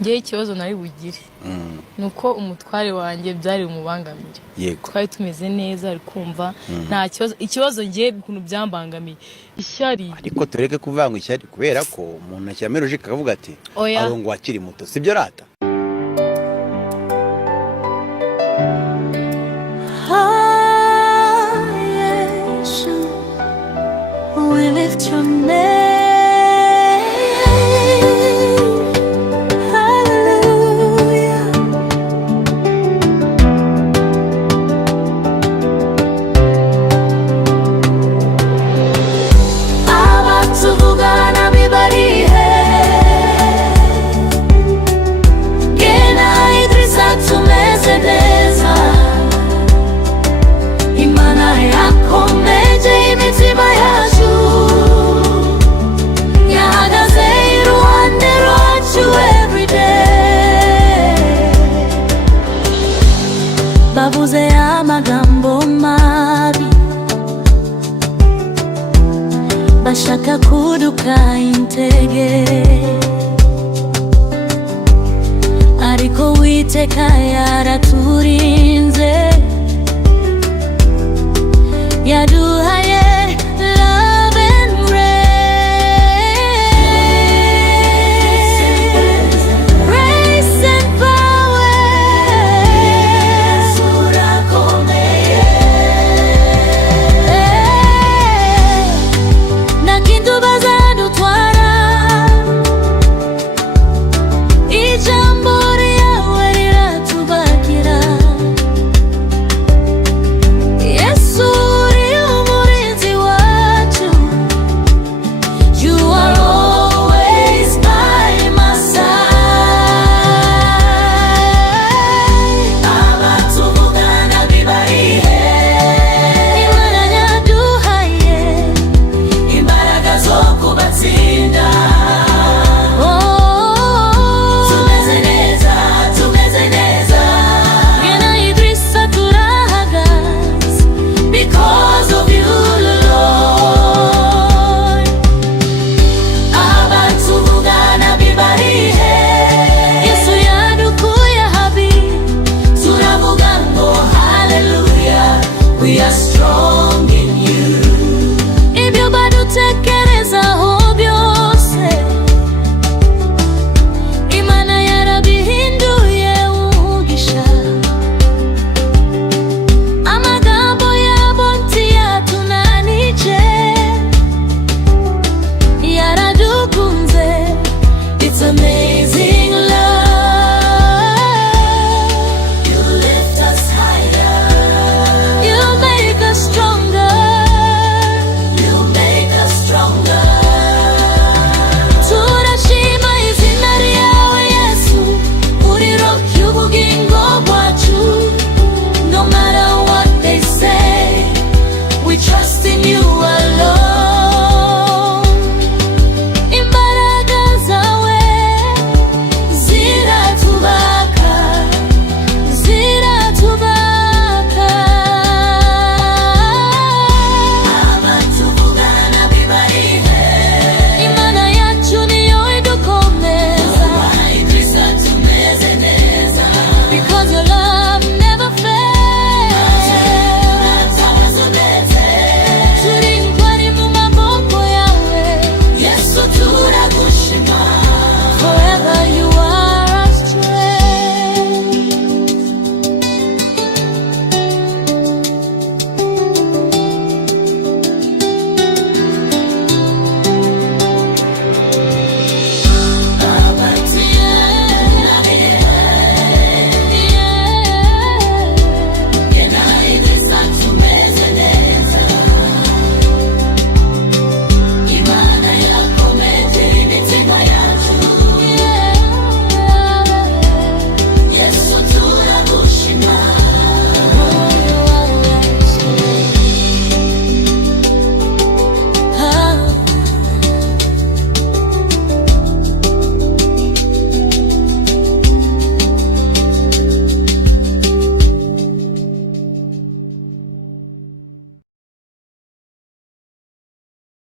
ngiye ikibazo nari bugire nuko umutware wanjye byari umubangamira. Yego. Twari tumeze neza ari kumva nta kibazo. Ikibazo ngiye bikuntu byambangamiye ishyari. Ariko tureke kuvanga ishyari kubera ko umuntu ashyiramo logique akavuga ati arongo akiri muto sibyo rata. We lift your name. Bavuze amagambo mabi bashaka kuduka intege, ariko Uwiteka yaraturinze